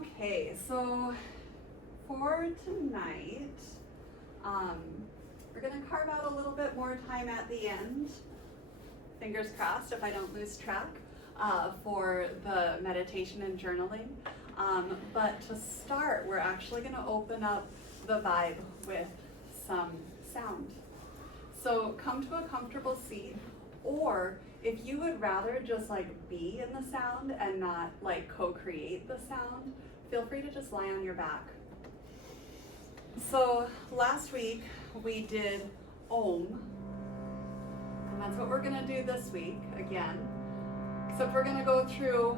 Okay, so for tonight, we're going to carve out a little bit more time at the end, fingers crossed if I don't lose track, for the meditation and journaling. But to start, we're actually going to open up the vibe with some sound. So come to a comfortable seat, or if you would rather just like be in the sound and not like co-create the sound, feel free to just lie on your back. So last week we did Om, and that's what we're gonna do this week again, except we're gonna go through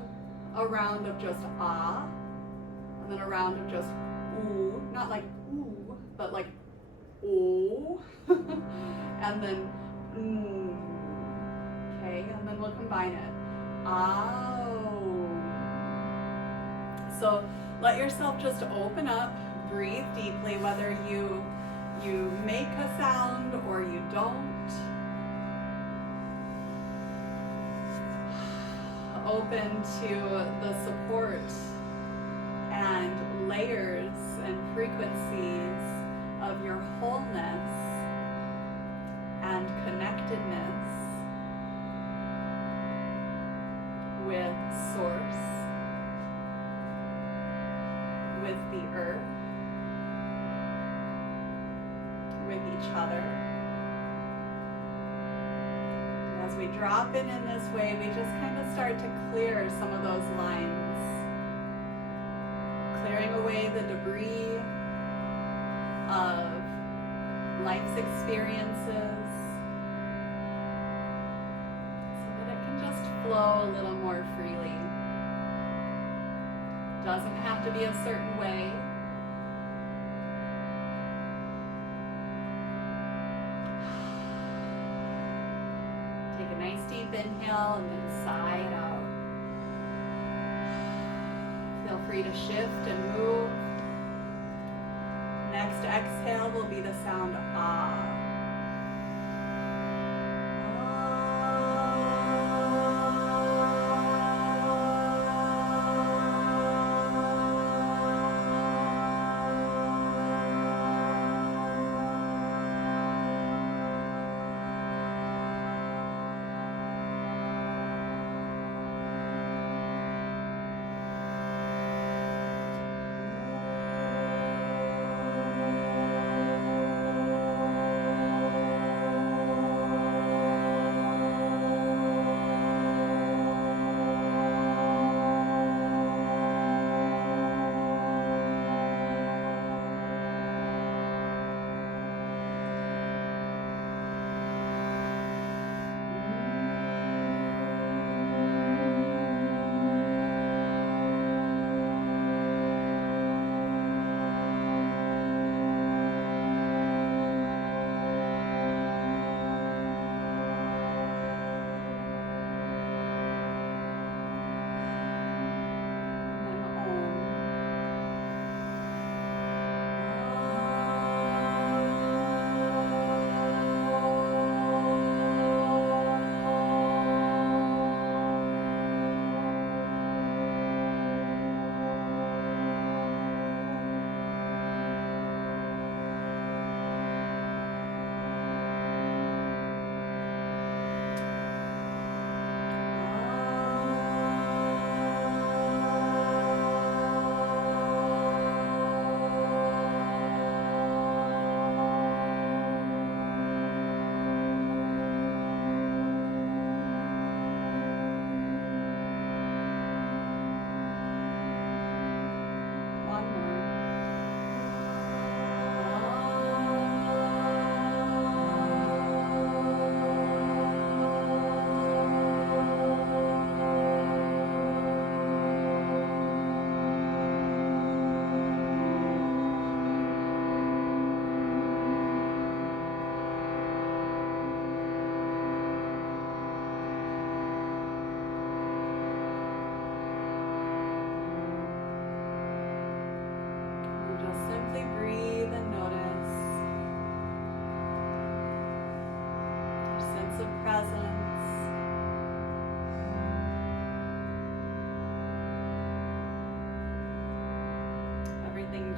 a round of just Ah, and then a round of just Ooh, not like Ooh, but like Ooh, and then okay, and then we'll combine it. Ow. So let yourself just open up, breathe deeply, whether you make a sound or you don't. Open to the support and layers and frequencies of your wholeness and connectedness with Source, with the earth, with each other. And as we drop in this way, we just kind of start to clear some of those lines, clearing away the debris of life's experiences so that it can just flow a little more freely. Doesn't have to be a certain way. Take a nice deep inhale and then sigh it out. Feel free to shift and move. Next exhale will be the sound Ah.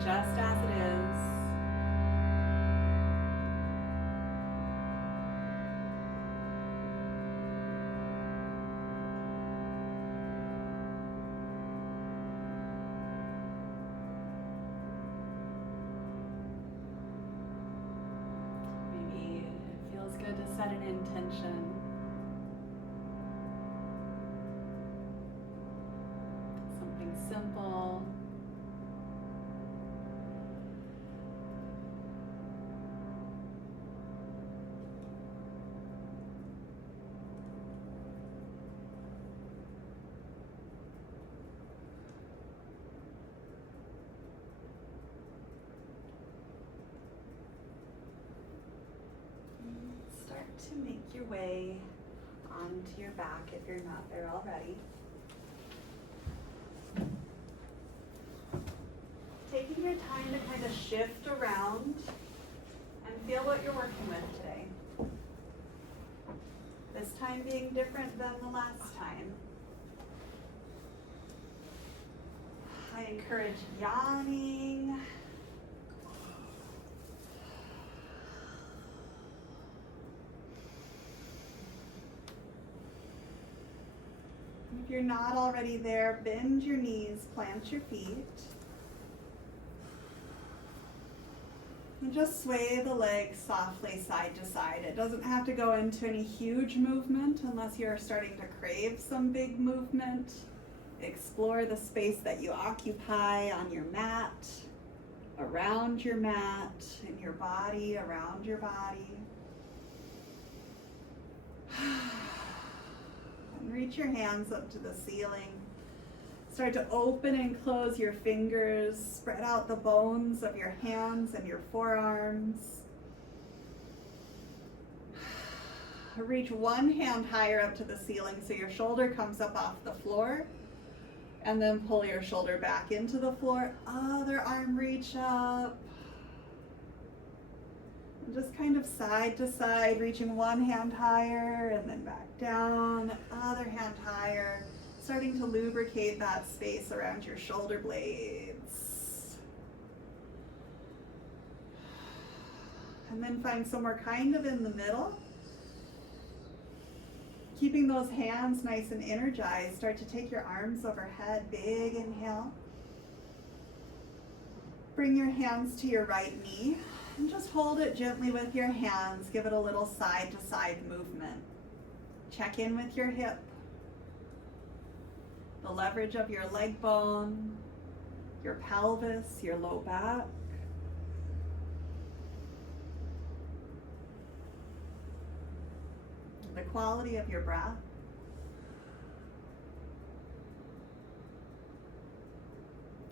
just as it is. Maybe it feels good to set an intention. Something simple. Start to make your way onto your back if you're not there already. Taking your time to kind of shift around and feel what you're working with today. This time being different than the last time. I encourage yawning. If you're not already there, bend your knees, plant your feet. And just sway the legs softly side to side. It doesn't have to go into any huge movement unless you're starting to crave some big movement. Explore the space that you occupy on your mat, around your mat, in your body, around your body. And reach your hands up to the ceiling. Start to open and close your fingers. Spread out the bones of your hands and your forearms. Reach one hand higher up to the ceiling so your shoulder comes up off the floor. And then pull your shoulder back into the floor. Other arm reach up. And just kind of side to side, reaching one hand higher and then back down. Other hand higher. Starting to lubricate that space around your shoulder blades. And then find somewhere kind of in the middle. Keeping those hands nice and energized, start to take your arms overhead. Big inhale. Bring your hands to your right knee and just hold it gently with your hands. Give it a little side to side movement. Check in with your hip, the leverage of your leg bone, your pelvis, your low back. The quality of your breath.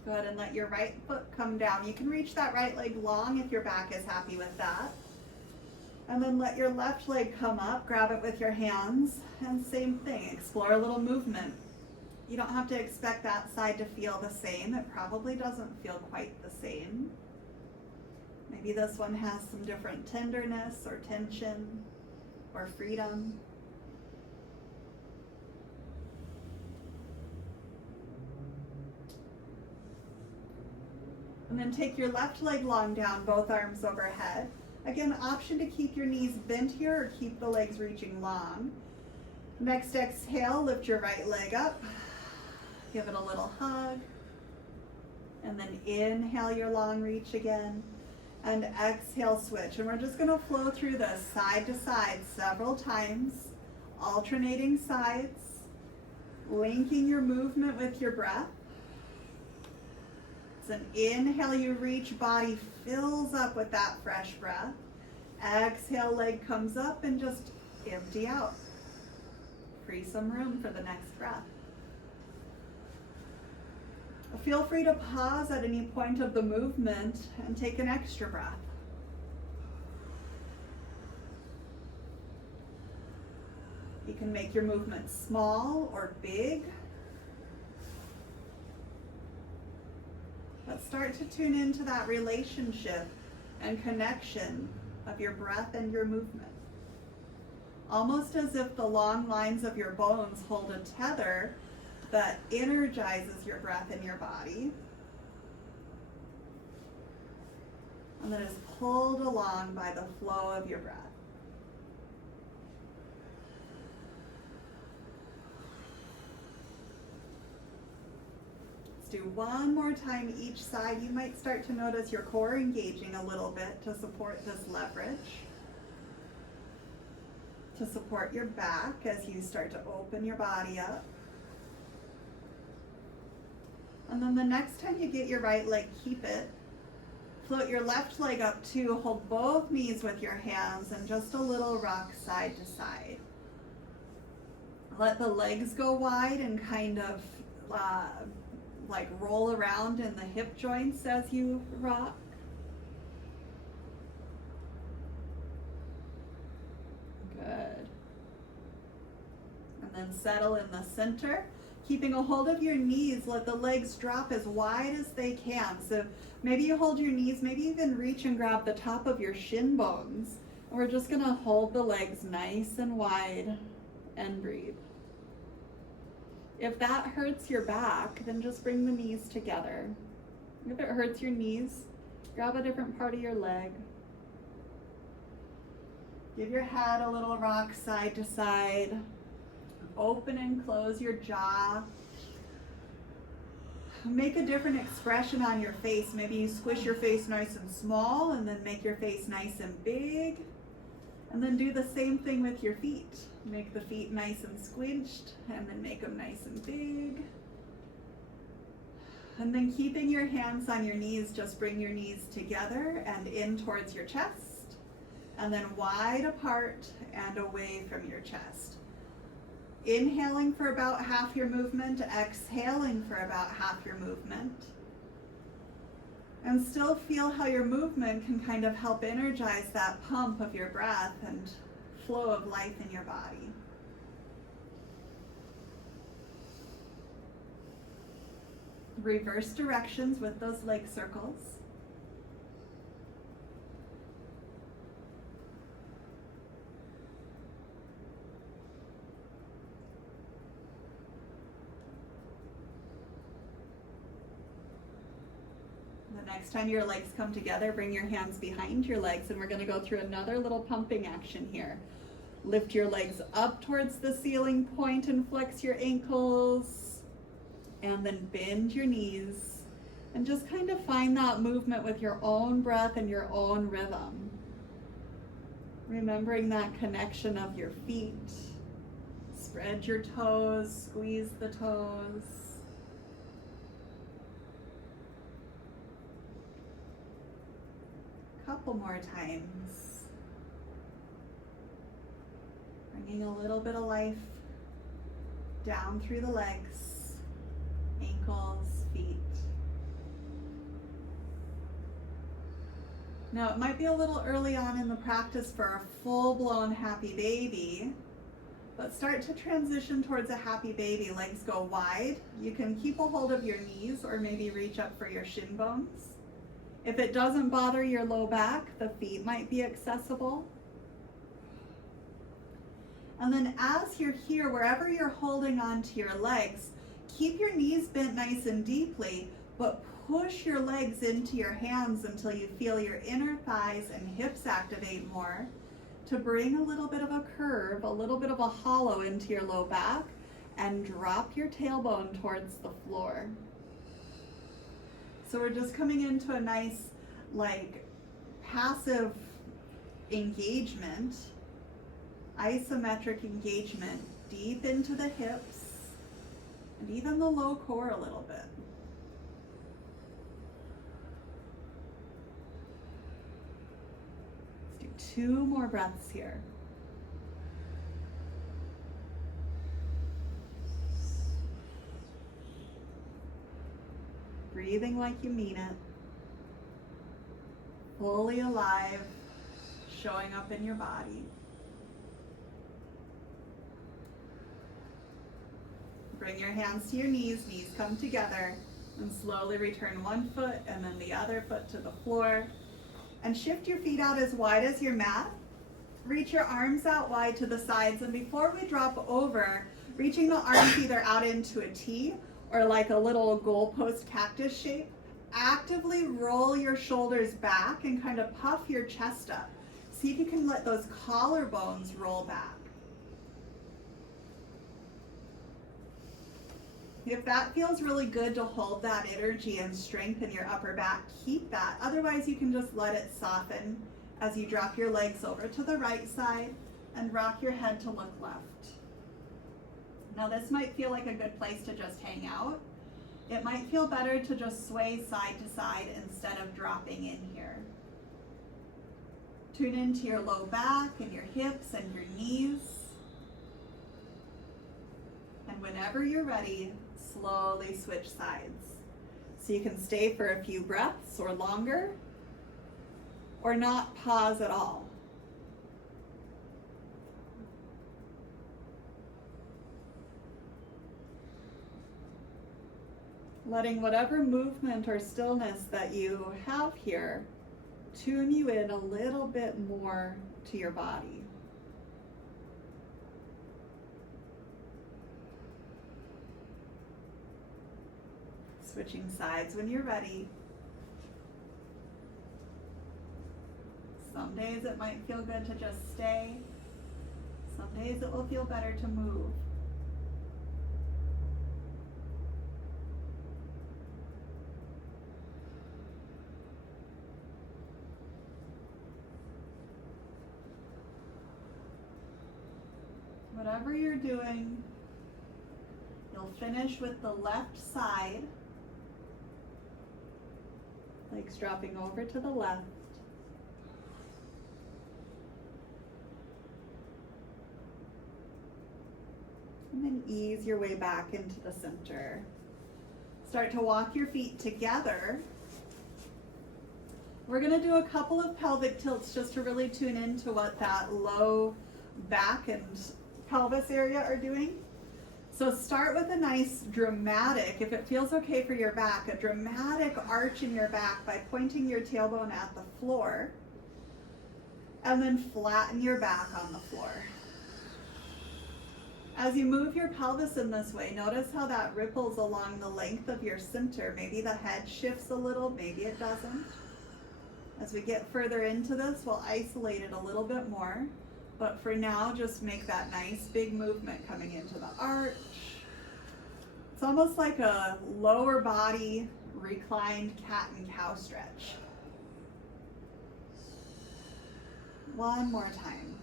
Go ahead and let your right foot come down. You can reach that right leg long if your back is happy with that. And then let your left leg come up, grab it with your hands, and same thing, explore a little movement. You don't have to expect that side to feel the same. It probably doesn't feel quite the same. Maybe this one has some different tenderness or tension or freedom. And then take your left leg long down, both arms overhead. Again, option to keep your knees bent here or keep the legs reaching long. Next exhale, lift your right leg up. Give it a little hug. And then inhale your long reach again. And exhale, switch. And we're just going to flow through this side to side several times, alternating sides, linking your movement with your breath. It's an inhale, you reach, body fills up with that fresh breath. Exhale, leg comes up and just empty out. Free some room for the next breath. Feel free to pause at any point of the movement and take an extra breath. You can make your movement small or big. But start to tune into that relationship and connection of your breath and your movement. Almost as if the long lines of your bones hold a tether that energizes your breath in your body. and that is pulled along by the flow of your breath. Let's do one more time each side. You might start to notice your core engaging a little bit to support this leverage, to support your back as you start to open your body up. And then the next time you get your right leg, keep it. Float your left leg up too. Hold both knees with your hands and just a little rock side to side. Let the legs go wide and kind of like roll around in the hip joints as you rock. Good. And then settle in the center. Keeping a hold of your knees, let the legs drop as wide as they can. So maybe you hold your knees, maybe even reach and grab the top of your shin bones. And we're just gonna hold the legs nice and wide and breathe. If that hurts your back, then just bring the knees together. If it hurts your knees, grab a different part of your leg. Give your head a little rock side to side. Open and close your jaw. Make a different expression on your face. Maybe you squish your face nice and small and then make your face nice and big. And then do the same thing with your feet. Make the feet nice and squinched and then make them nice and big. And then keeping your hands on your knees, just bring your knees together and in towards your chest. And then wide apart and away from your chest. Inhaling for about half your movement, exhaling for about half your movement. And still feel how your movement can kind of help energize that pump of your breath and flow of life in your body. Reverse directions with those leg circles. Next time your legs come together, bring your hands behind your legs, and we're going to go through another little pumping action here. Lift your legs up towards the ceiling point and flex your ankles, and then bend your knees, and just kind of find that movement with your own breath and your own rhythm. Remembering that connection of your feet. Spread your toes, squeeze the toes. Couple more times. Bringing a little bit of life down through the legs, ankles, feet. Now it might be a little early on in the practice for a full-blown happy baby, but start to transition towards a happy baby. Legs go wide. You can keep a hold of your knees or maybe reach up for your shin bones. If it doesn't bother your low back, the feet might be accessible. And then as you're here, wherever you're holding onto your legs, keep your knees bent nice and deeply, but push your legs into your hands until you feel your inner thighs and hips activate more to bring a little bit of a curve, a little bit of a hollow into your low back, and drop your tailbone towards the floor. So we're just coming into a nice, like, passive engagement, isometric engagement, deep into the hips and even the low core a little bit. Let's do 2 more breaths here. Breathing like you mean it. Fully alive, showing up in your body. Bring your hands to your knees, knees come together, and slowly return one foot and then the other foot to the floor. And shift your feet out as wide as your mat. Reach your arms out wide to the sides, and before we drop over, reaching the arms either out into a T or like a little goalpost cactus shape, actively roll your shoulders back and kind of puff your chest up. See if you can let those collarbones roll back. If that feels really good to hold that energy and strengthen your upper back, keep that. Otherwise, you can just let it soften as you drop your legs over to the right side and rock your head to look left. Now this might feel like a good place to just hang out. It might feel better to just sway side to side instead of dropping in here. Tune into your low back and your hips and your knees. And whenever you're ready, slowly switch sides. So you can stay for a few breaths or longer, or not pause at all. Letting whatever movement or stillness that you have here tune you in a little bit more to your body. Switching sides when you're ready. Some days it might feel good to just stay. Some days it will feel better to move. Whatever you're doing, you'll finish with the left side. Legs dropping over to the left. And then ease your way back into the center. Start to walk your feet together. We're going to do a couple of pelvic tilts just to really tune into what that low back and pelvis area are doing. So start with a nice dramatic, if it feels okay for your back, a dramatic arch in your back by pointing your tailbone at the floor, and then flatten your back on the floor. As you move your pelvis in this way, notice how that ripples along the length of your center. Maybe the head shifts a little, maybe it doesn't. As we get further into this, we'll isolate it a little bit more. But for now, just make that nice big movement coming into the arch. It's almost like a lower body reclined cat and cow stretch. One more time.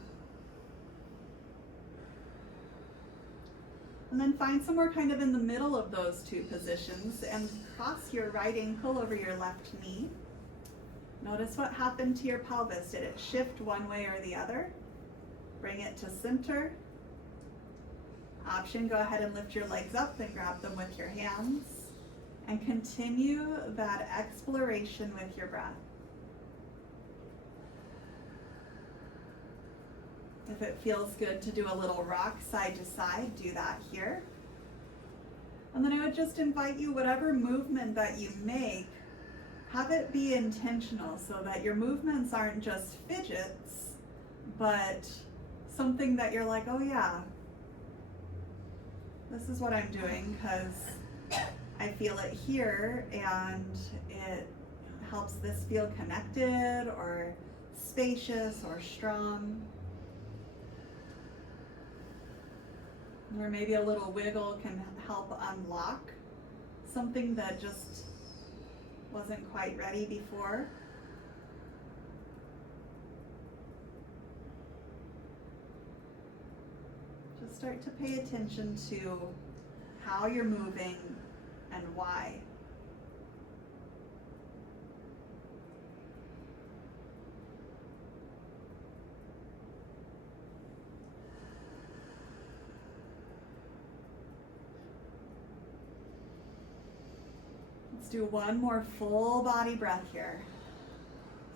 And then find somewhere kind of in the middle of those two positions and cross your right ankle over your left knee. Notice what happened to your pelvis. Did it shift one way or the other? Bring it to center. Option, go ahead and lift your legs up and grab them with your hands. And continue that exploration with your breath. If it feels good to do a little rock side to side, do that here. And then I would just invite you, whatever movement that you make, have it be intentional so that your movements aren't just fidgets, but something that you're like, oh yeah, this is what I'm doing because I feel it here and it helps this feel connected or spacious or strong. Or maybe a little wiggle can help unlock something that just wasn't quite ready before. Just start to pay attention to how you're moving and why. Let's do one more full body breath here.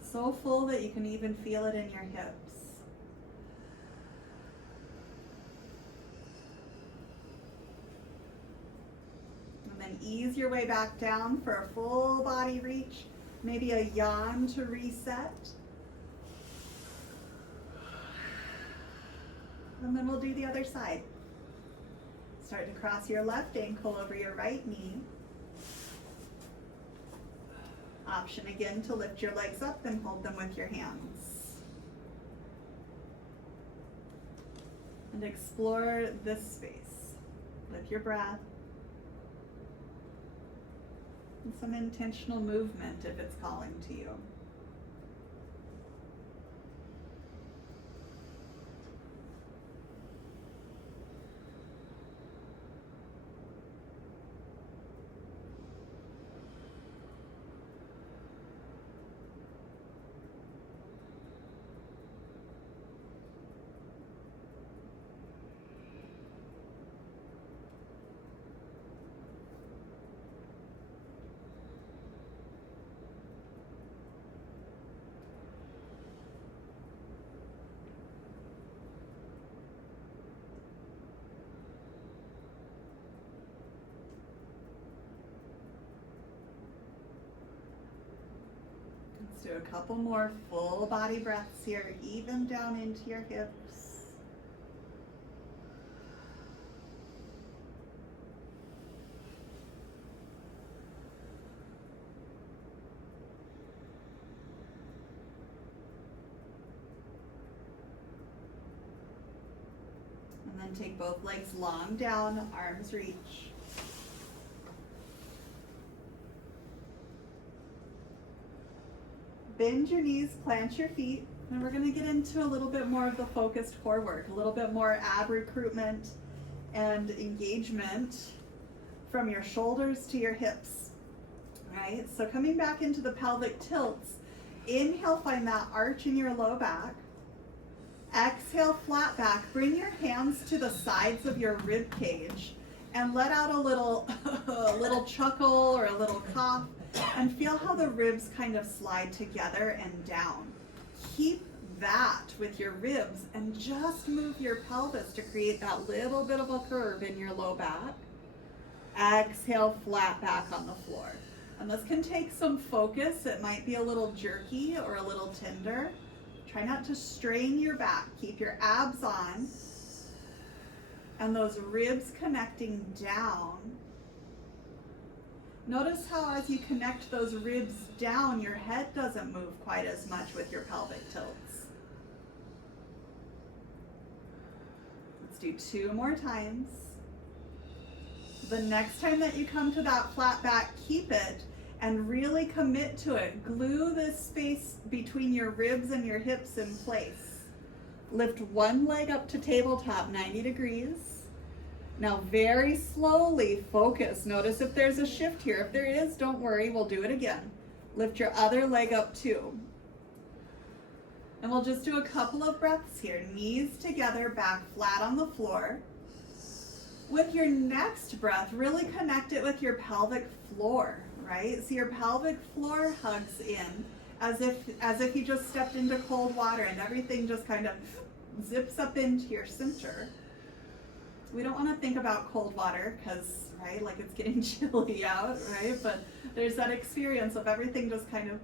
So full that you can even feel it in your hips. And then ease your way back down for a full body reach. Maybe a yawn to reset. And then we'll do the other side. Start to cross your left ankle over your right knee. Option again to lift your legs up and hold them with your hands. And explore this space with your breath. And some intentional movement if it's calling to you. Let's do a couple more full body breaths here, even down into your hips. And then take both legs long down, arms reach. Bend your knees, plant your feet, and we're going to get into a little bit more of the focused core work, a little bit more ab recruitment and engagement from your shoulders to your hips. All right, so coming back into the pelvic tilts, inhale, find that arch in your low back. Exhale, flat back. Bring your hands to the sides of your rib cage and let out a little, a little chuckle or a little cough. And feel how the ribs kind of slide together and down. Keep that with your ribs and just move your pelvis to create that little bit of a curve in your low back. Exhale, flat back on the floor. And this can take some focus. It might be a little jerky or a little tender. Try not to strain your back. Keep your abs on and those ribs connecting down. Notice how as you connect those ribs down, your head doesn't move quite as much with your pelvic tilts. Let's do 2 more times. The next time that you come to that flat back, keep it and really commit to it. Glue this space between your ribs and your hips in place. Lift one leg up to tabletop, 90 degrees. Now very slowly focus. Notice if there's a shift here. If there is, don't worry, we'll do it again. Lift your other leg up too. And we'll just do a couple of breaths here. Knees together, back flat on the floor. With your next breath, really connect it with your pelvic floor, right? So your pelvic floor hugs in as if you just stepped into cold water and everything just kind of zips up into your center. We don't want to think about cold water because, right, like it's getting chilly out, right? But there's that experience of everything just kind of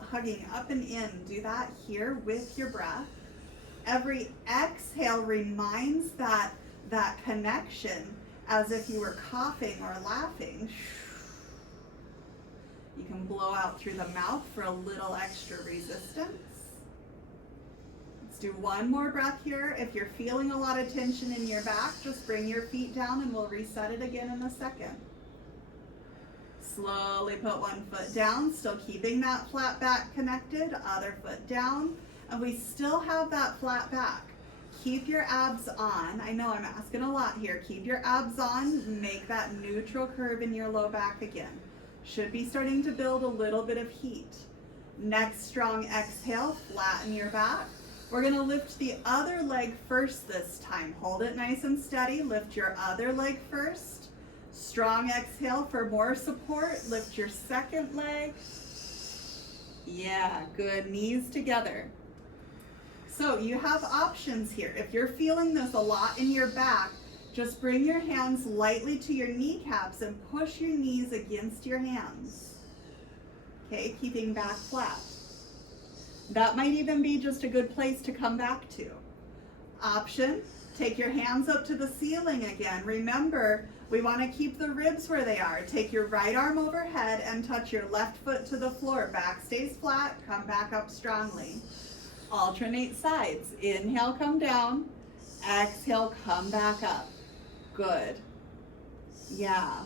hugging up and in. Do that here with your breath. Every exhale reminds that connection as if you were coughing or laughing. You can blow out through the mouth for a little extra resistance. Let's do one more breath here. If you're feeling a lot of tension in your back, just bring your feet down and we'll reset it again in a second. Slowly put one foot down, still keeping that flat back connected, other foot down, and we still have that flat back. Keep your abs on. I know I'm asking a lot here. Keep your abs on, make that neutral curve in your low back again. Should be starting to build a little bit of heat. Next strong exhale, flatten your back. We're gonna lift the other leg first this time. Hold it nice and steady. Lift your other leg first. Strong exhale for more support. Lift your second leg. Yeah, good. Knees together. So you have options here. If you're feeling this a lot in your back, just bring your hands lightly to your kneecaps and push your knees against your hands. Okay, keeping back flat. That might even be just a good place to come back to. Option Take your hands up to the ceiling again. Remember, we want to keep the ribs where they are. Take your right arm overhead and touch your left foot to the floor. Back stays flat, come back up strongly. Alternate sides. Inhale, come down. Exhale, come back up. Good. Yeah.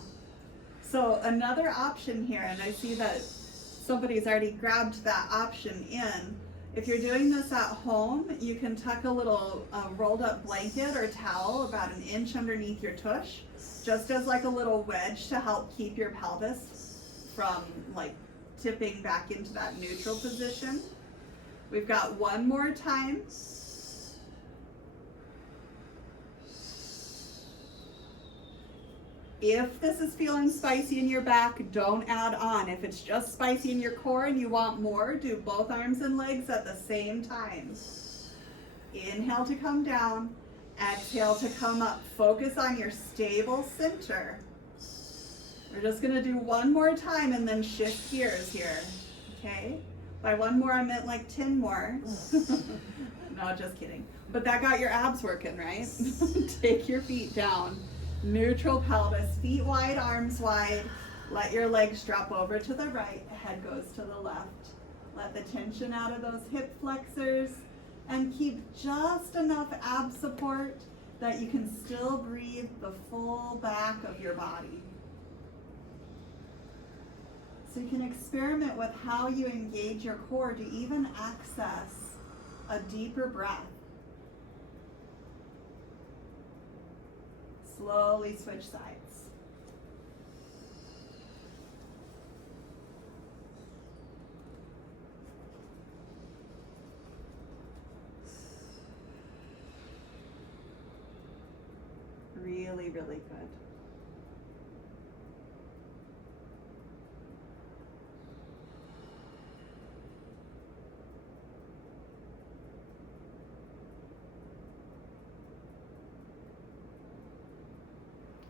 So another option here, and I see that somebody's already grabbed that option in. If you're doing this at home, you can tuck a little rolled up blanket or towel about an inch underneath your tush, just as like a little wedge to help keep your pelvis from like tipping back into that neutral position. We've got one more time. If this is feeling spicy in your back, don't add on. If it's just spicy in your core and you want more, do both arms and legs at the same time. Inhale to come down, exhale to come up. Focus on your stable center. We're just gonna do one more time and then shift gears here, okay? By one more, I meant like 10 more. No, just kidding. But that got your abs working, right? Take your feet down. Neutral pelvis, feet wide, arms wide. Let your legs drop over to the right, head goes to the left. Let the tension out of those hip flexors and keep just enough ab support that you can still breathe the full back of your body. So you can experiment with how you engage your core to even access a deeper breath. Slowly switch sides. Really, really good.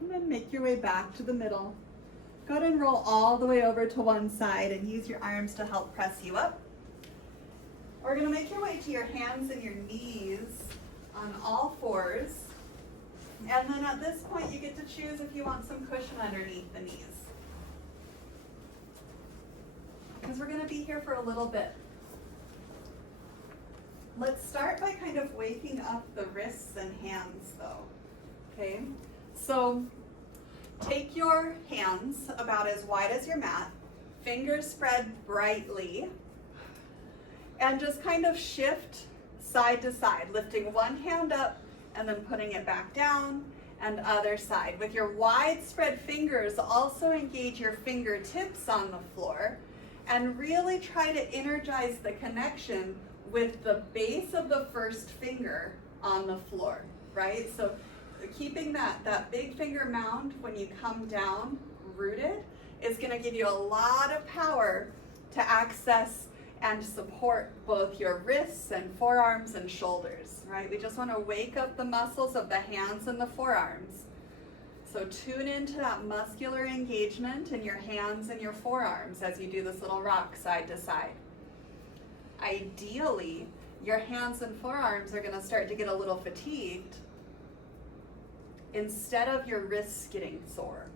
And then make your way back to the middle. Go ahead and roll all the way over to one side and use your arms to help press you up. We're gonna make your way to your hands and your knees on all fours. And then at this point, you get to choose if you want some cushion underneath the knees. Because we're gonna be here for a little bit. Let's start by kind of waking up the wrists and hands though, okay? So take your hands about as wide as your mat, fingers spread brightly, and just kind of shift side to side, lifting one hand up and then putting it back down, and other side. With your wide spread fingers, also engage your fingertips on the floor and really try to energize the connection with the base of the first finger on the floor, right? So keeping that big finger mound when you come down rooted is going to give you a lot of power to access and support both your wrists and forearms and shoulders, right? We just want to wake up the muscles of the hands and the forearms. So tune into that muscular engagement in your hands and your forearms as you do this little rock side to side. Ideally, your hands and forearms are going to start to get a little fatigued instead of your wrists getting sore.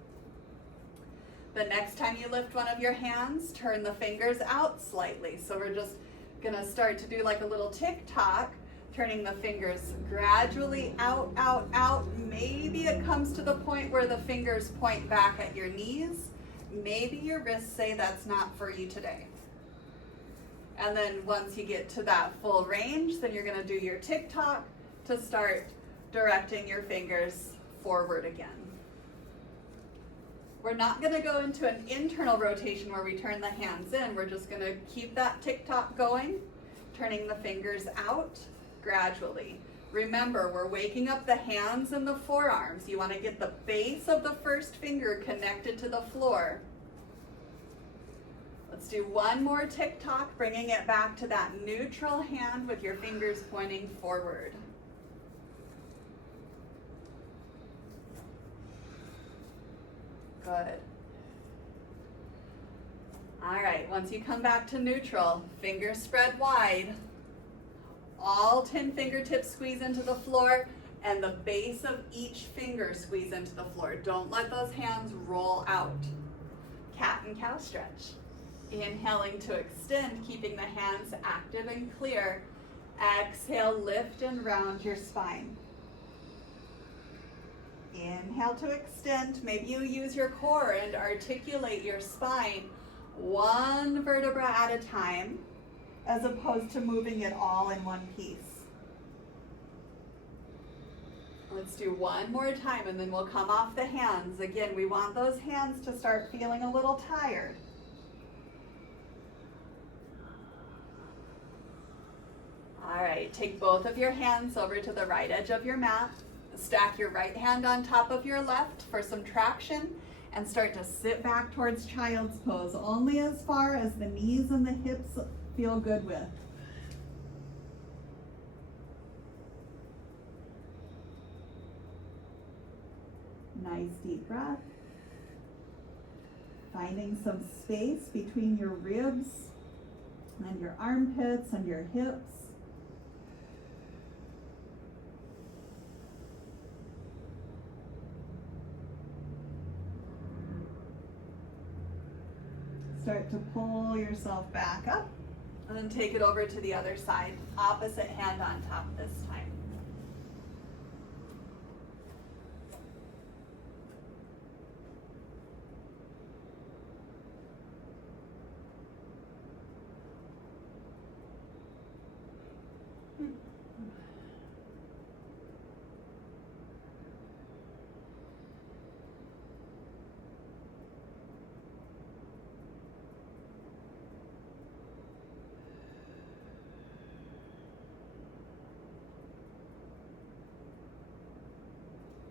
The next time you lift one of your hands, turn the fingers out slightly. So we're just gonna start to do like a little tick-tock, turning the fingers gradually out, out, out. Maybe it comes to the point where the fingers point back at your knees. Maybe your wrists say that's not for you today. And then once you get to that full range, then you're gonna do your tick-tock to start directing your fingers forward again. We're not going to go into an internal rotation where we turn the hands in. We're just going to keep that tick-tock going, turning the fingers out gradually. Remember, we're waking up the hands and the forearms. You want to get the base of the first finger connected to the floor. Let's do one more tick-tock, bringing it back to that neutral hand with your fingers pointing forward. Good. All right, once you come back to neutral, fingers spread wide. All 10 fingertips squeeze into the floor and the base of each finger squeeze into the floor. Don't let those hands roll out. Cat and cow stretch. Inhaling to extend, keeping the hands active and clear. Exhale, lift and round your spine. Inhale to extend. Maybe you use your core and articulate your spine one vertebra at a time, as opposed to moving it all in one piece. Let's do one more time and then we'll come off the hands. Again, we want those hands to start feeling a little tired. All right, take both of your hands over to the right edge of your mat. Stack your right hand on top of your left for some traction and start to sit back towards child's pose, only as far as the knees and the hips feel good with. Nice deep breath. Finding some space between your ribs and your armpits and your hips. Start to pull yourself back up and then take it over to the other side. Opposite hand on top this time.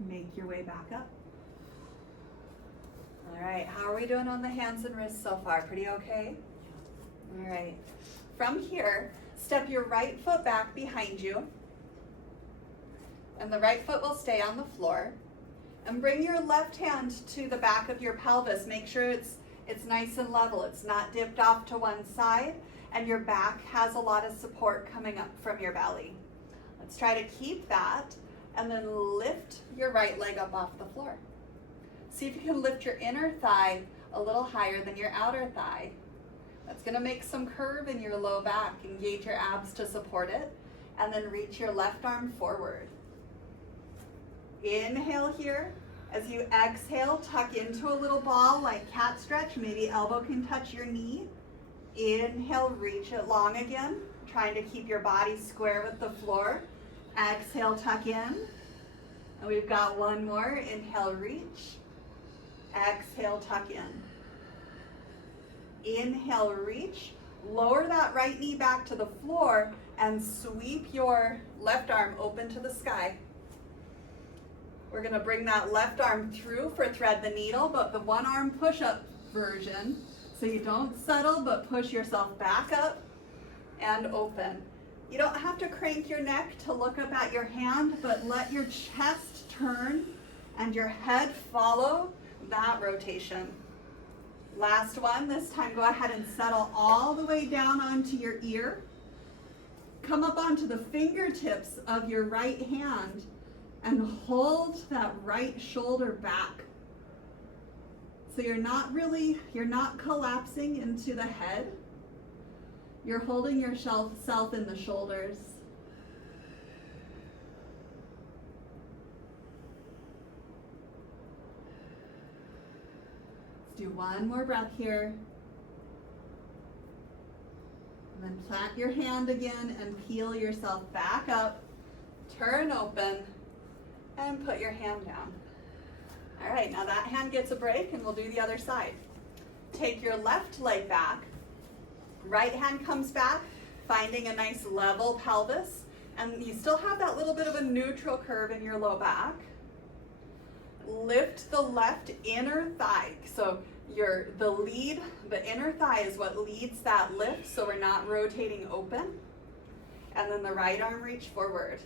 Make your way back up. All right, how are we doing on the hands and wrists so far? Pretty okay? All right. From here, step your right foot back behind you, and the right foot will stay on the floor. And bring your left hand to the back of your pelvis. Make sure it's nice and level. It's not dipped off to one side, and your back has a lot of support coming up from your belly. Let's try to keep that. And then lift your right leg up off the floor. See if you can lift your inner thigh a little higher than your outer thigh. That's gonna make some curve in your low back. Engage your abs to support it. And then reach your left arm forward. Inhale here. As you exhale, tuck into a little ball like cat stretch. Maybe elbow can touch your knee. Inhale, reach it long again. Trying to keep your body square with the floor. Exhale, tuck in. And we've got one more. Inhale, reach. Exhale, tuck in. Inhale, reach. Lower that right knee back to the floor and sweep your left arm open to the sky. We're gonna bring that left arm through for thread the needle, but the one arm push-up version. So you don't settle, but push yourself back up and open. You don't have to crank your neck to look up at your hand, but let your chest turn and your head follow that rotation. Last one, this time go ahead and settle all the way down onto your ear. Come up onto the fingertips of your right hand and hold that right shoulder back. So you're not collapsing into the head. You're holding yourself in the shoulders. Let's do one more breath here. And then plant your hand again and peel yourself back up. Turn open and put your hand down. All right, now that hand gets a break and we'll do the other side. Take your left leg back. Right hand comes back, finding a nice level pelvis, and you still have that little bit of a neutral curve in your low back. Lift the left inner thigh. So the inner thigh is what leads that lift, so we're not rotating open. And then the right arm reach forward.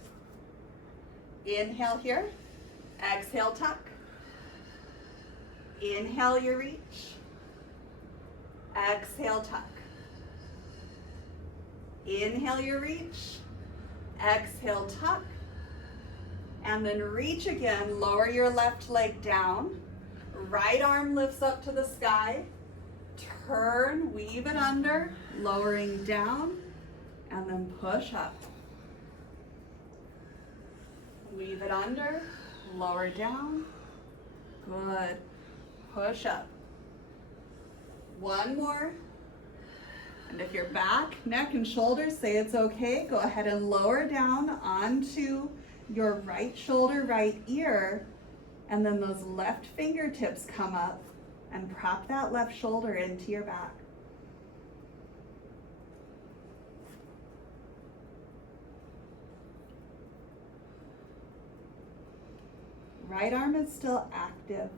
Inhale here, exhale, tuck. Inhale, you reach. Exhale, tuck. Inhale, you reach. Exhale, tuck. And then reach again, lower your left leg down. Right arm lifts up to the sky. Turn, weave it under, lowering down, and then push up. Weave it under, lower down. Good. Push up. One more. And if your back, neck, and shoulders say it's okay, go ahead and lower down onto your right shoulder, right ear, and then those left fingertips come up and prop that left shoulder into your back. Right arm is still active.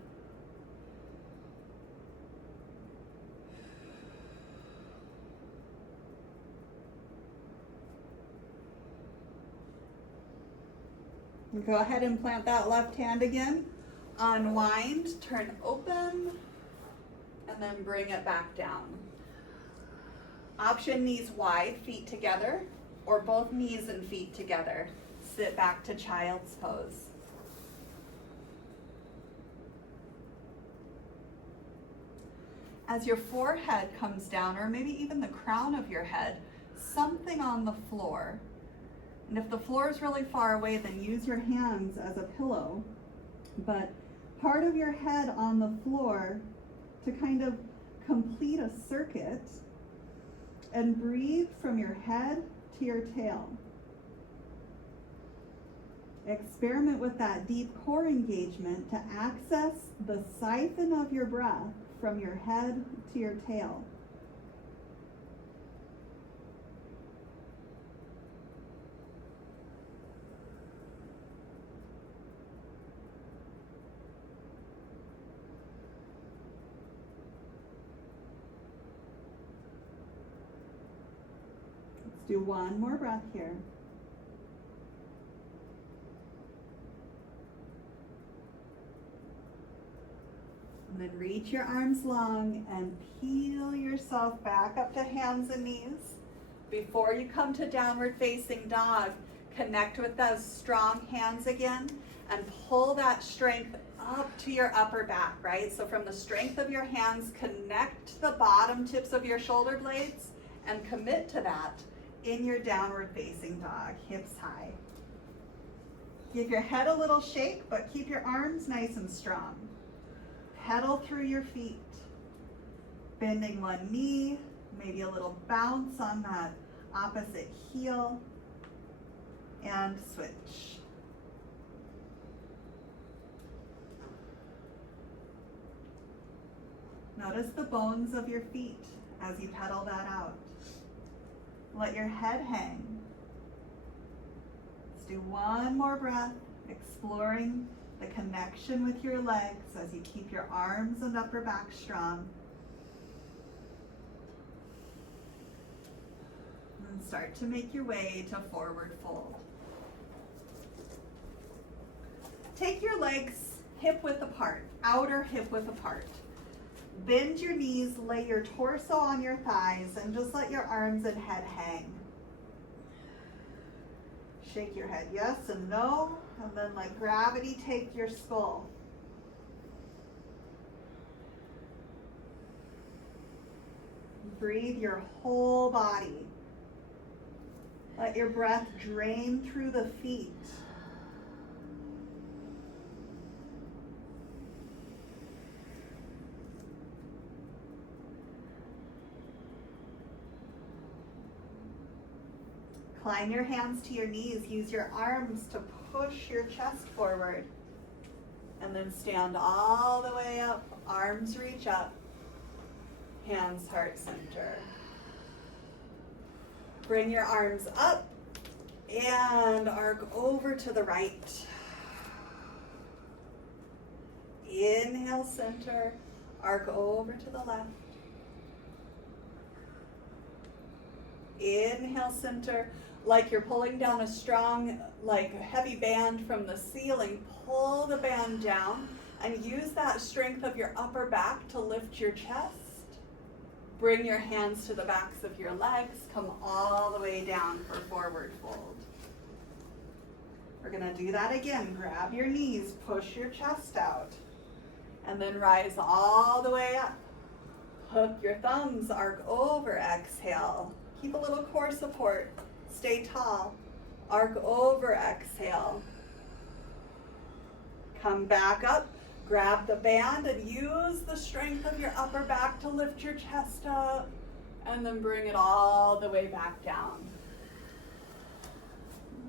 Go ahead and plant that left hand again. Unwind, turn open, and then bring it back down. Option knees wide, feet together, or both knees and feet together. Sit back to child's pose. As your forehead comes down, or maybe even the crown of your head, something on the floor. And if the floor is really far away, then use your hands as a pillow. But part of your head on the floor to kind of complete a circuit, and breathe from your head to your tail. Experiment with that deep core engagement to access the siphon of your breath from your head to your tail. Let's do one more breath here. And then reach your arms long and peel yourself back up to hands and knees. Before you come to downward facing dog, connect with those strong hands again and pull that strength up to your upper back, right? So from the strength of your hands, connect the bottom tips of your shoulder blades and commit to that in your downward facing dog, hips high. Give your head a little shake, but keep your arms nice and strong. Pedal through your feet, bending one knee, maybe a little bounce on that opposite heel, and switch. Notice the bones of your feet as you pedal that out. Let your head hang. Let's do one more breath, exploring the connection with your legs as you keep your arms and upper back strong. And start to make your way to forward fold. Take your legs hip width apart, outer hip width apart. Bend your knees, lay your torso on your thighs, and just let your arms and head hang. Shake your head yes and no, and then let gravity take your skull. Breathe your whole body. Let your breath drain through the feet. Climb your hands to your knees. Use your arms to push your chest forward. And then stand all the way up. Arms reach up. Hands heart center. Bring your arms up and arc over to the right. Inhale, center. Arc over to the left. Inhale, center. Like you're pulling down a strong, heavy band from the ceiling. Pull the band down and use that strength of your upper back to lift your chest. Bring your hands to the backs of your legs. Come all the way down for forward fold. We're gonna do that again. Grab your knees, push your chest out, and then rise all the way up. Hook your thumbs, arc over, exhale. Keep a little core support. Stay tall. Arc over, exhale. Come back up. Grab the band and use the strength of your upper back to lift your chest up. And then bring it all the way back down.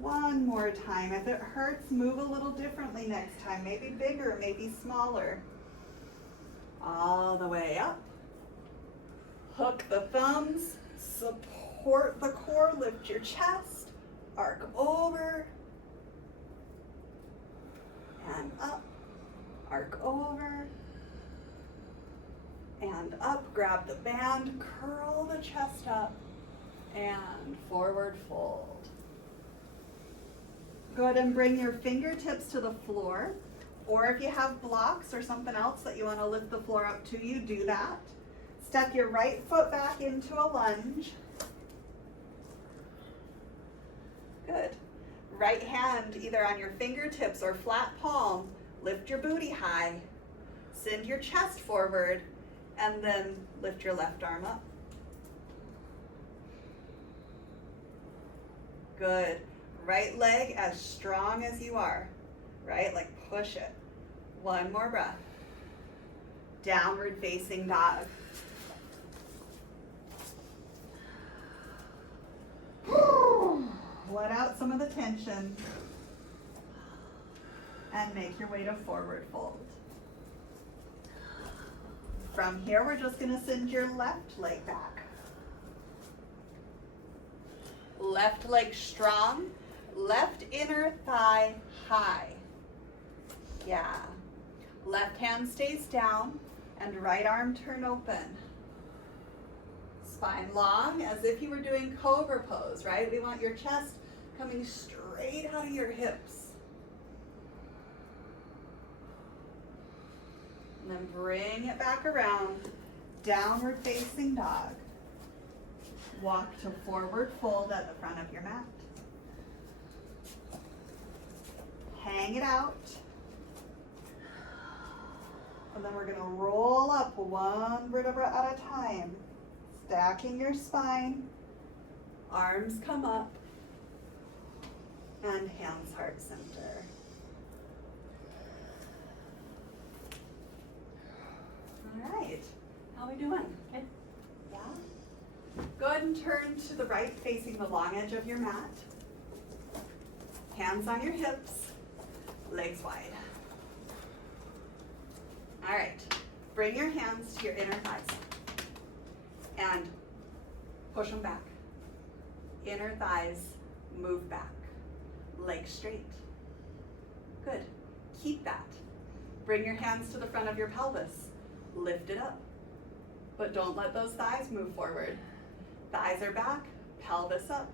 One more time. If it hurts, move a little differently next time. Maybe bigger, maybe smaller. All the way up. Hook the thumbs, support the core, lift your chest, arc over, and up, arc over, and up. Grab the band, curl the chest up, and forward fold. Go ahead and bring your fingertips to the floor, or if you have blocks or something else that you want to lift the floor up to you, do that. Step your right foot back into a lunge. Good. Right hand either on your fingertips or flat palm. Lift your booty high. Send your chest forward and then lift your left arm up. Good. Right leg as strong as you are. Right? Like push it. One more breath. Downward facing dog. Let out some of the tension and make your way to forward fold. From here, we're just going to send your left leg back. Left leg strong, left inner thigh high. Yeah. Left hand stays down and right arm turn open. Spine long, as if you were doing cobra pose, right? We want your chest coming straight out of your hips. And then bring it back around, downward facing dog. Walk to forward fold at the front of your mat. Hang it out. And then we're gonna roll up one vertebra at a time. Stacking your spine, arms come up, and hands heart center. All right, how are we doing? Good. Yeah? Go ahead and turn to the right, facing the long edge of your mat. Hands on your hips, legs wide. All right, bring your hands to your inner thighs. And push them back. Inner thighs move back. Legs straight. Good. Keep that. Bring your hands to the front of your pelvis. Lift it up. But don't let those thighs move forward. Thighs are back, pelvis up.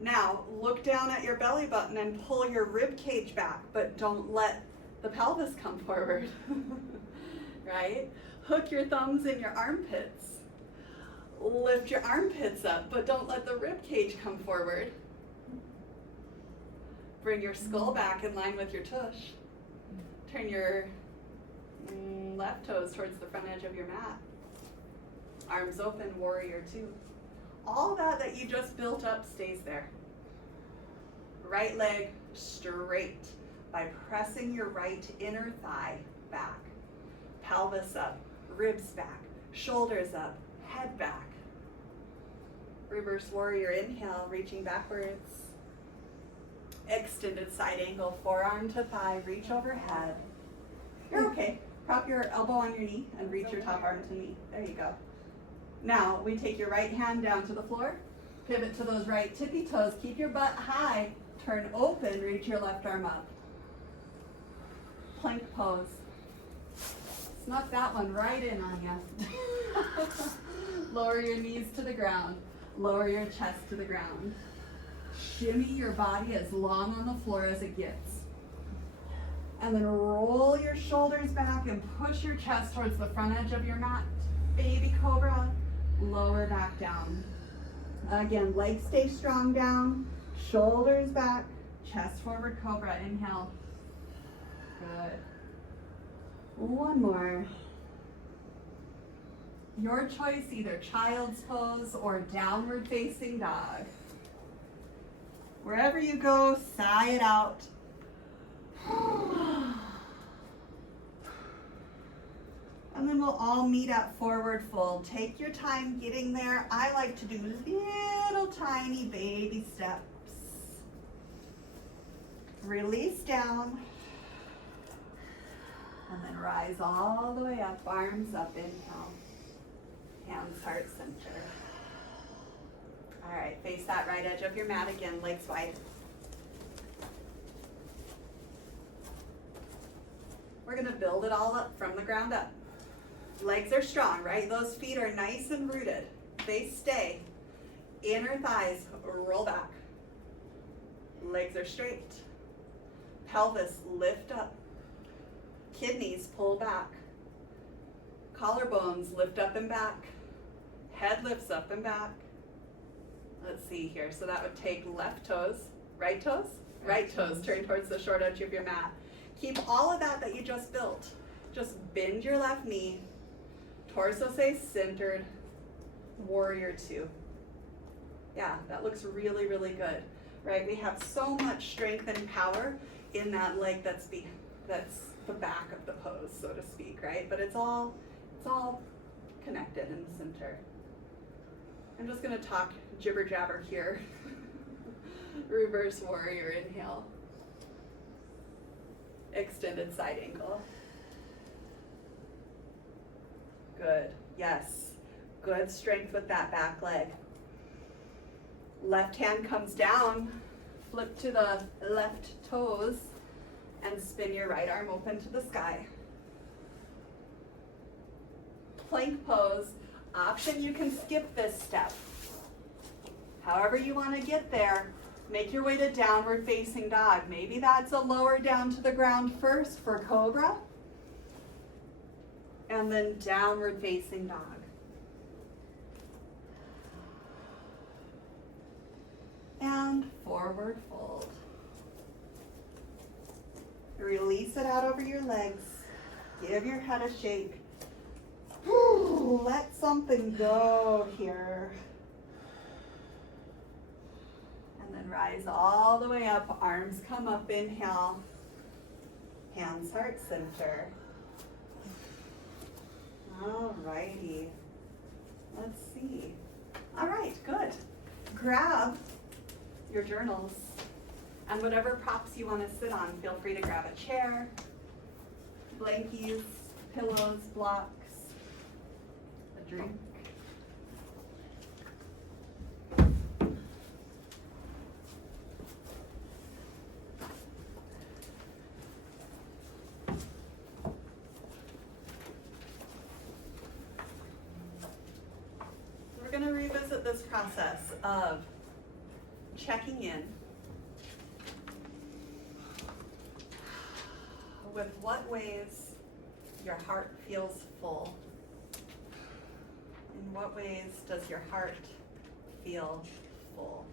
Now, look down at your belly button and pull your rib cage back, but don't let the pelvis come forward. Right? Hook your thumbs in your armpits. Lift your armpits up, but don't let the rib cage come forward. Bring your skull back in line with your tush. Turn your left toes towards the front edge of your mat. Arms open, warrior two. All that you just built up stays there. Right leg straight by pressing your right inner thigh back. Pelvis up, ribs back, shoulders up, head back. Reverse warrior inhale, reaching backwards. Extended side angle, forearm to thigh, reach overhead. You're okay. Prop your elbow on your knee and reach your top arm to knee. There you go. Now we take your right hand down to the floor, pivot to those right tippy toes, keep your butt high, turn open, reach your left arm up. Plank pose. Snuck that one right in on you. Lower your knees to the ground. Lower your chest to the ground. Shimmy your body as long on the floor as it gets. And then roll your shoulders back and push your chest towards the front edge of your mat. Baby cobra, lower back down. Again, legs stay strong down, shoulders back, Chest forward cobra, inhale. Good. One more. Your choice, either child's pose or downward facing dog. Wherever you go, sigh it out. And then we'll all meet at forward fold. Take your time getting there. I like to do little tiny baby steps. Release down. And then rise all the way up, arms up, inhale. Hands, heart center. All right, face that right edge of your mat again, legs wide. We're gonna build it all up from the ground up. Legs are strong, right? Those feet are nice and rooted. They stay. Inner thighs roll back. Legs are straight. Pelvis lift up. Kidneys pull back. Collarbones lift up and back. Head lifts up and back. Let's see here. So that would take left toes, right toes? Right toes. Turn towards the short edge of your mat. Keep all of that you just built. Just bend your left knee. Torso stays centered. Warrior two. Yeah, that looks really, really good, right? We have so much strength and power in that leg that's the back of the pose, so to speak, right? But it's all connected in the center. I'm just gonna talk jibber jabber here. Reverse warrior, inhale. Extended side angle. Good, yes. Good strength with that back leg. Left hand comes down, flip to the left toes, and spin your right arm open to the sky. Plank pose. Option, you can skip this step. However you want to get there, make your way to downward facing dog. Maybe that's a lower down to the ground first for cobra, and then downward facing dog. And forward fold. Release it out over your legs. Give your head a shake. Let something go here. And then rise all the way up. Arms come up, inhale. Hands, heart center. All righty. Let's see. All right, good. Grab your journals and whatever props you want to sit on. Feel free to grab a chair, blankies, pillows, blocks, a drink. We're going to revisit this process of checking in with what ways your heart feels full. In what ways does your heart feel full?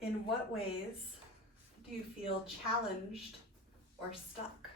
In what ways Do you feel challenged or stuck?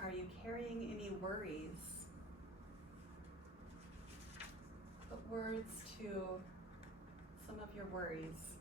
Are you carrying any worries? Put words to some of your worries.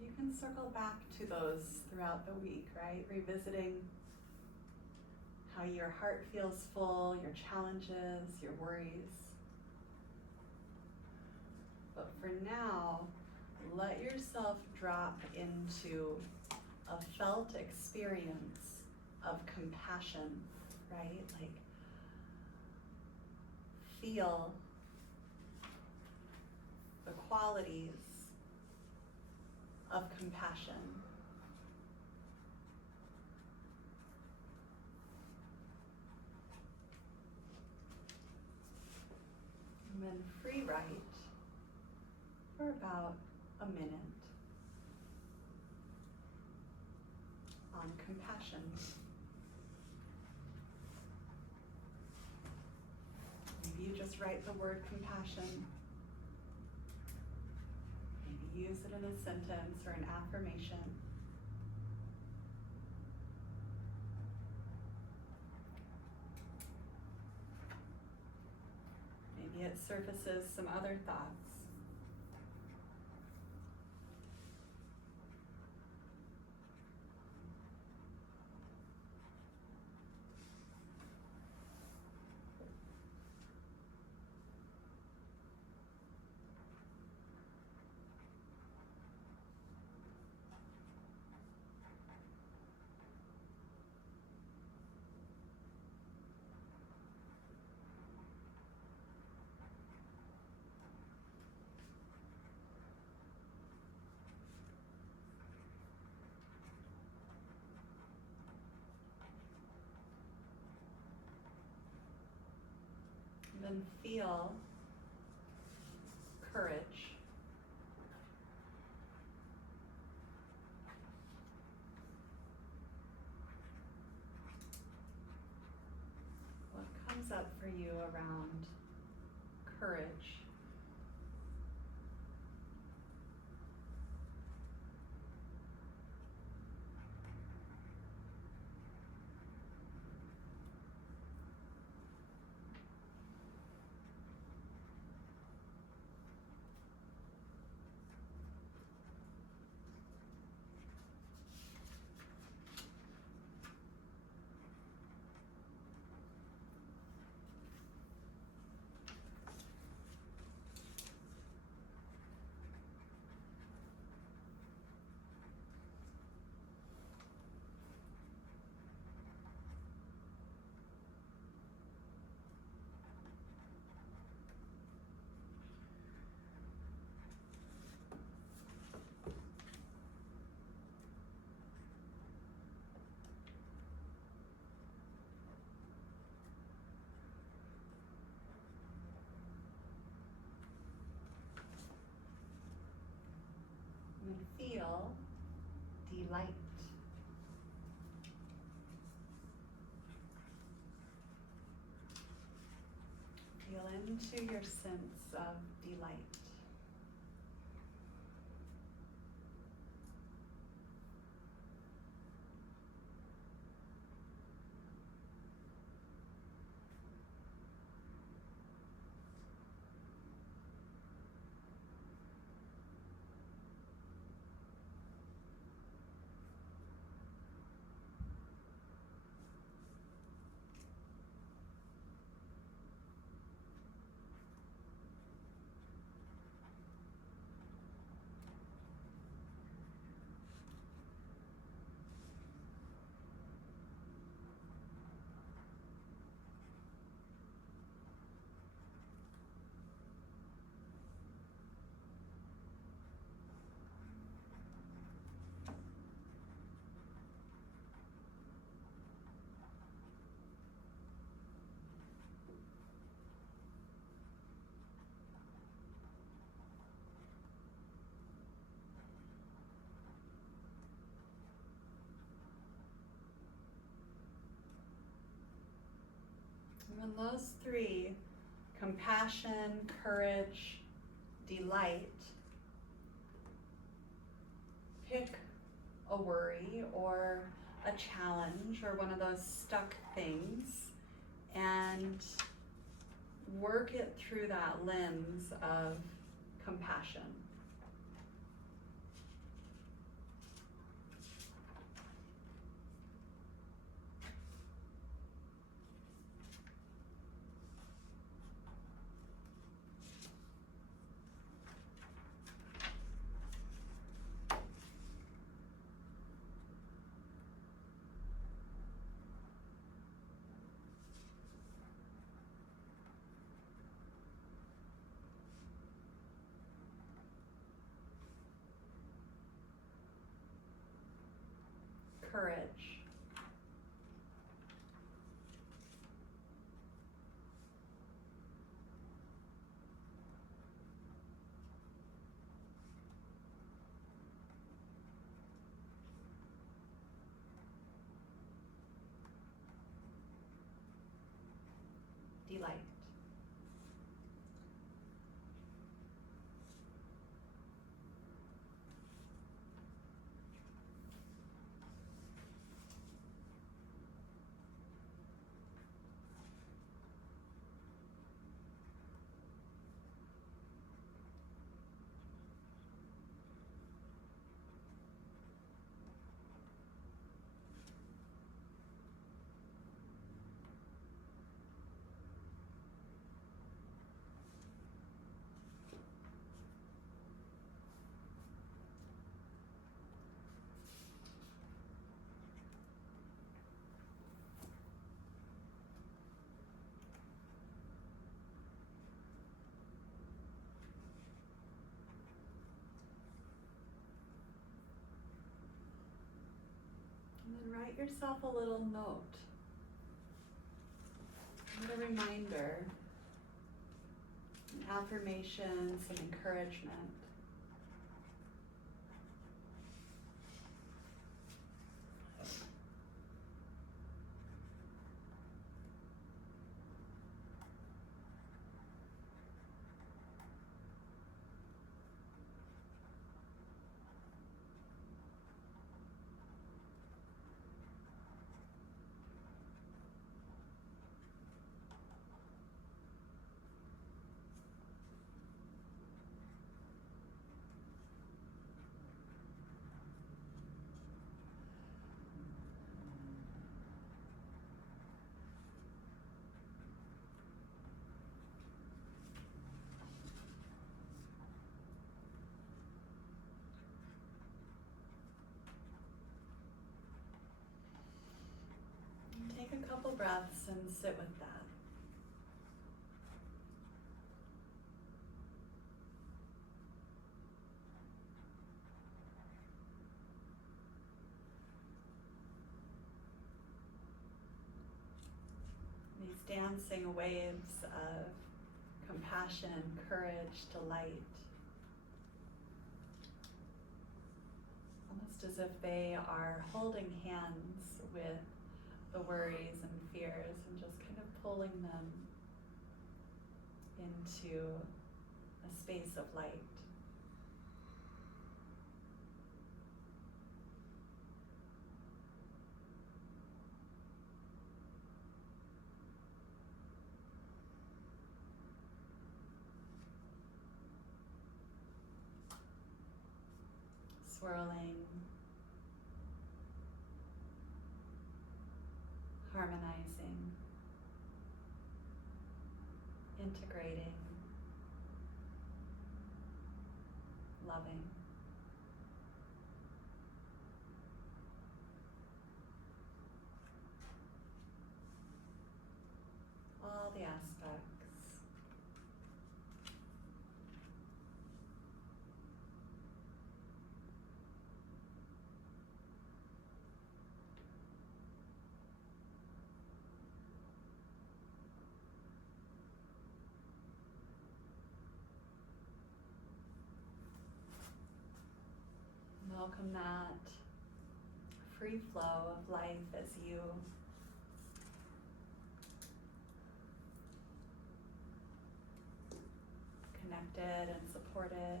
You can circle back to those throughout the week, right? Revisiting how your heart feels full, your challenges, your worries. But for now, let yourself drop into a felt experience of compassion, right? Like, feel the qualities of compassion. And then free write for about a minute on compassion. Maybe you just write the word compassion. Maybe use it in a sentence or an affirmation. Maybe it surfaces some other thoughts. Then feel courage. What comes up for you around courage. And feel delight. Feel into your sense of delight. And when those three, compassion, courage, delight, pick a worry or a challenge or one of those stuck things and work it through that lens of compassion. Courage. Delight. And then write yourself a little note, a reminder, an affirmation, some encouragement. couple breaths and sit with that. These dancing waves of compassion, courage, delight. Almost as if they are holding hands with the worries and fears and just kind of pulling them into a space of light. Swirling, harmonizing, integrating, loving. All the aspects. Welcome that free flow of life as you connected and supported.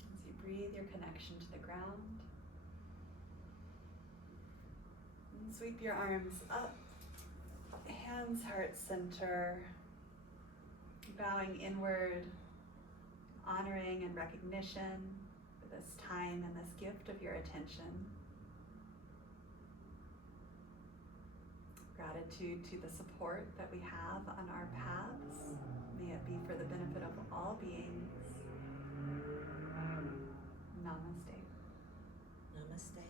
As you breathe your connection to the ground. And sweep your arms up, hands, heart center. Bowing inward, honoring and recognition for this time and this gift of your attention. Gratitude to the support that we have on our paths. May it be for the benefit of all beings. Namaste. Namaste.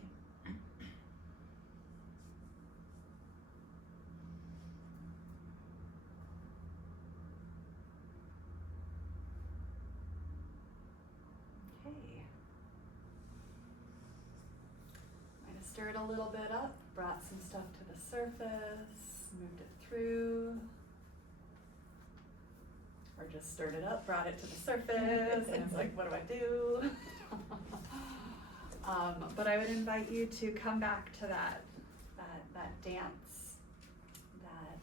Might have stirred a little bit up, brought some stuff to the surface, moved it through, or just stirred it up, brought it to the surface, and it's like, what do I do? But I would invite you to come back to that dance, that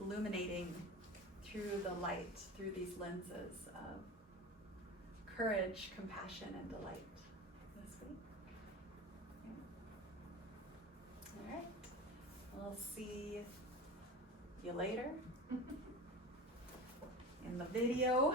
illuminating through the light, through these lenses of courage, compassion, and delight this week. All right, we'll see you later in the video.